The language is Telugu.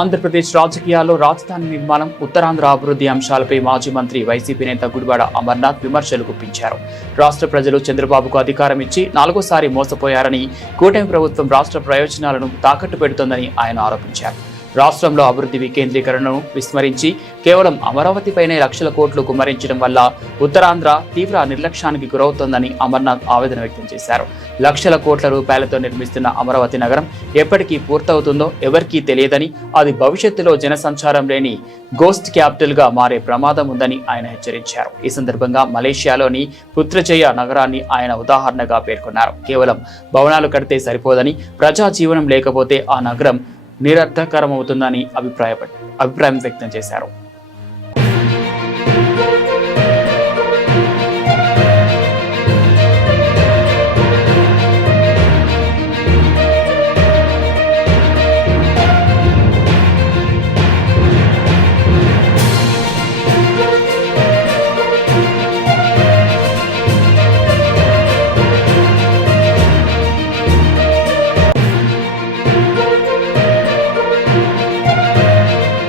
ఆంధ్రప్రదేశ్ రాజకీయాల్లో రాజధాని నిర్మాణం, ఉత్తరాంధ్ర అభివృద్ధి అంశాలపై మాజీ మంత్రి వైసీపీ నేత గుడివాడ అమర్నాథ్ విమర్శలు గుప్పించారు. రాష్ట్ర ప్రజలు చంద్రబాబుకు అధికారం ఇచ్చి 4సారి మోసపోయారని, కూటమి ప్రభుత్వం రాష్ట్ర ప్రయోజనాలను తాకట్టు పెడుతోందని ఆయన ఆరోపించారు. రాష్ట్రంలో అభివృద్ధి వికేంద్రీకరణను విస్మరించి కేవలం అమరావతిపైనే లక్షల కోట్లు కుమ్మరించడం వల్ల ఉత్తరాంధ్ర తీవ్ర నిర్లక్ష్యానికి గురవుతోందని అమర్నాథ్ ఆవేదన వ్యక్తం చేశారు. లక్షల కోట్ల రూపాయలతో నిర్మిస్తున్న అమరావతి నగరం ఎప్పటికీ పూర్తవుతుందో ఎవరికీ తెలియదని, అది భవిష్యత్తులో జనసంచారం లేని గోస్ట్ క్యాపిటల్ గా మారే ప్రమాదం ఉందని ఆయన హెచ్చరించారు. ఈ సందర్భంగా మలేషియాలోని పుత్రజయ నగరాన్ని ఆయన ఉదాహరణగా పేర్కొన్నారు. కేవలం భవనాలు కడితే సరిపోదని, ప్రజా జీవనం లేకపోతే ఆ నగరం నిరర్థకరమవుతుందని అభిప్రాయం వ్యక్తం చేశారు.